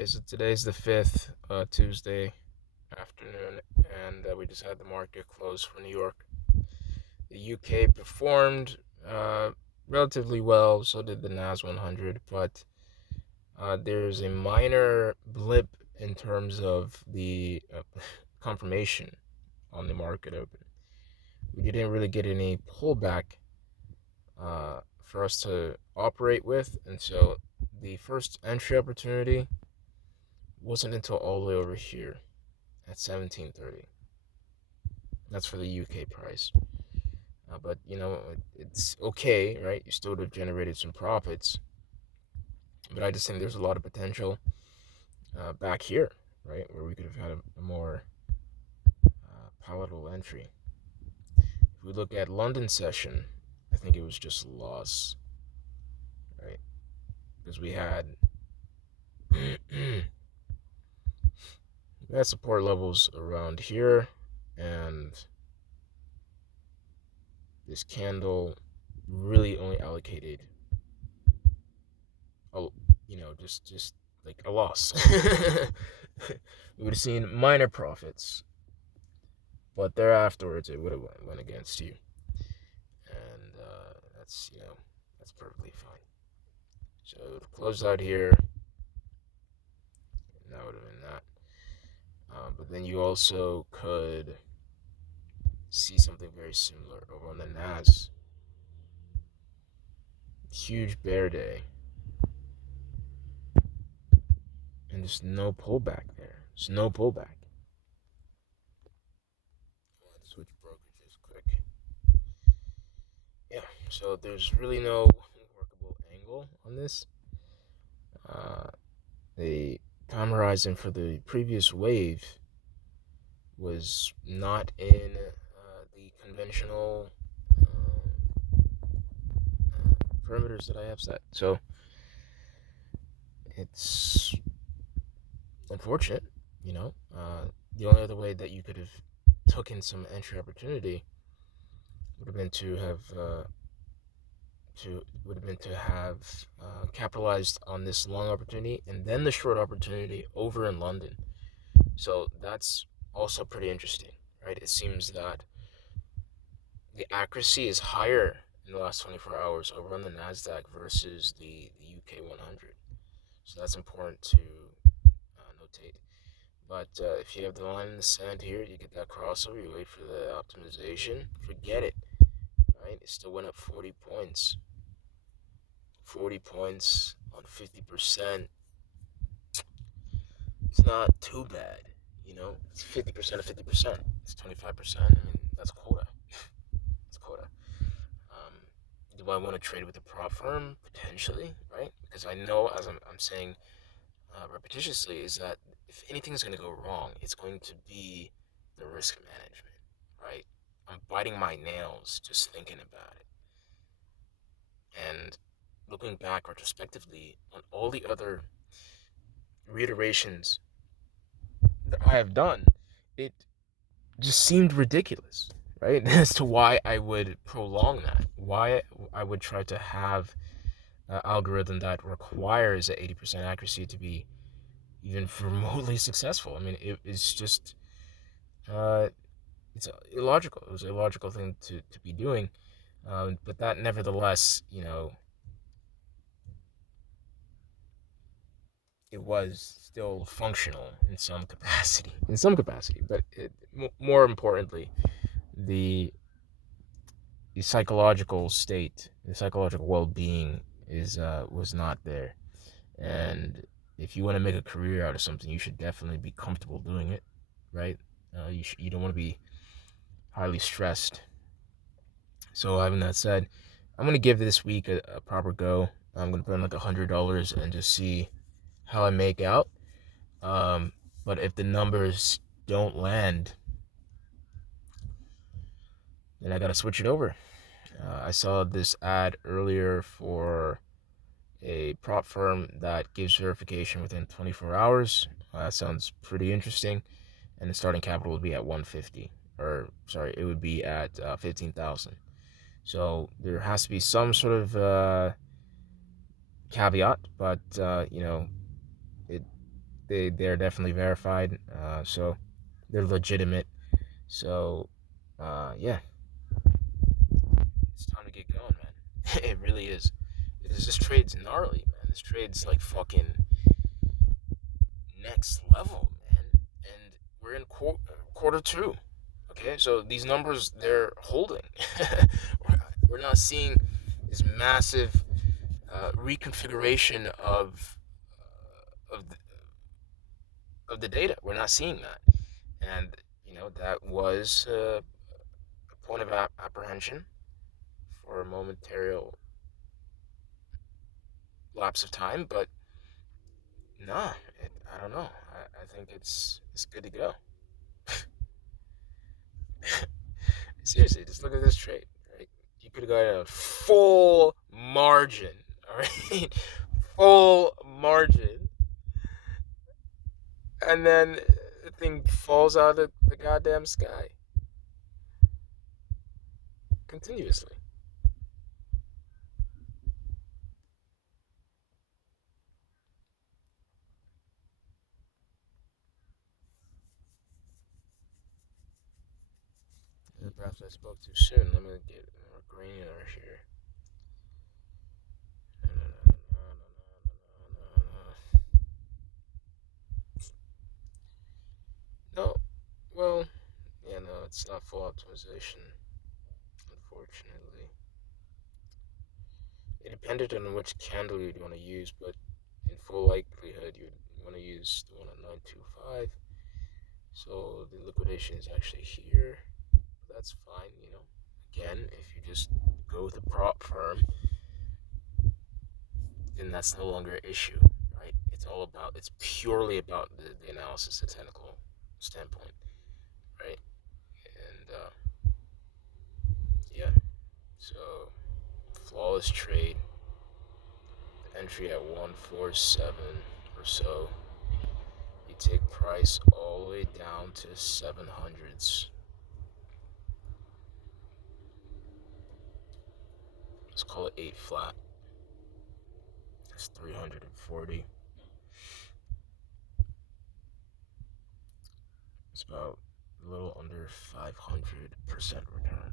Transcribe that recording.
Okay, so today's the 5th, Tuesday afternoon, and we just had the market close for New York. The UK performed relatively well, so did the NAS 100, but there's a minor blip in terms of the confirmation on the market open. We didn't really get any pullback for us to operate with, and so the first entry opportunity wasn't until all the way over here at 1730. That's for the UK price. But it's okay, right? You still would have generated some profits, but I just think there's a lot of potential back here, right, where we could have had a more palatable entry. If we look at London session, I think it was just a loss, right? Because we had we had support levels around here, and this candle really only allocated a, just like a loss. We would have seen minor profits, but thereafterwards it would have went against you, and that's perfectly fine. So it would have closed out here, and that would have been that. But then you also could see something very similar over on the Nas. Huge bear day, and there's no pullback there. There's no pullback. Switch brokerages quick. Yeah, so there's really no workable angle on this. The time horizon for the previous wave was not in the conventional parameters that I have set. So it's unfortunate, you know. The only other way that you could have taken some entry opportunity would have been to have capitalized on this long opportunity and then the short opportunity over in London. So that's also pretty interesting, right? It seems that the accuracy is higher in the last 24 hours over on the Nasdaq versus the UK 100. So that's important to notate. But if you have the line in the sand here, you get that crossover, you wait for the optimization, forget it, right? It still went up 40 points. 40 points on 50%. It's not too bad, you know? It's 50% of 50%. It's 25%. I mean, that's quota. It's quota. Um, do I want to trade with a prop firm? Potentially, right? Because I know, as I'm saying repetitiously, is that if anything's going to go wrong, it's going to be the risk management, right? I'm biting my nails just thinking about it. And looking back retrospectively on all the other reiterations that I have done, it just seemed ridiculous, right? As to why I would prolong that, why I would try to have an algorithm that requires a 80% accuracy to be even remotely successful. I mean, it's just it's illogical. It was an illogical thing to be doing, but that nevertheless, it was still functional in some capacity. In some capacity, but more importantly, the the psychological state, the psychological well-being is was not there. And if you want to make a career out of something, you should definitely be comfortable doing it, right? You don't want to be highly stressed. So having that said, I'm gonna give this week a proper go. I'm gonna put in like $100 and just see how I make out. But if the numbers don't land, then I gotta switch it over. I saw this ad earlier for a prop firm that gives verification within 24 hours. That sounds pretty interesting. And the starting capital would be at 150, or sorry, it would be at 15,000. So there has to be some sort of caveat, but it they're definitely verified. So they're legitimate. So yeah, it's time to get going, man. It really is. This trade's gnarly, man. This trade's like fucking next level, man. And we're in quarter two. Okay, so these numbers, they're holding. We're not seeing this massive reconfiguration of the data. We're not seeing that, and that was a point of apprehension for a momentary lapse of time. But nah, I don't know. I think it's good to go. Seriously, just look at this trade. Right? You could have got a full margin. All right, full margin, and then the thing falls out of the goddamn sky continuously. Perhaps I spoke too soon. Let me get more granular here. No, well, yeah, no, it's not full optimization, unfortunately. It depended on which candle you'd want to use, but in full likelihood, you'd want to use the one at 925. So the liquidation is actually here. That's fine, Again, if you just go with a prop firm, then that's no longer an issue, right? It's purely about the analysis, the technical standpoint, right? And yeah, so flawless trade, entry at 147 or so. You take price all the way down to 700s. Let's call it 8 flat. That's 340. It's about a little under 500% return.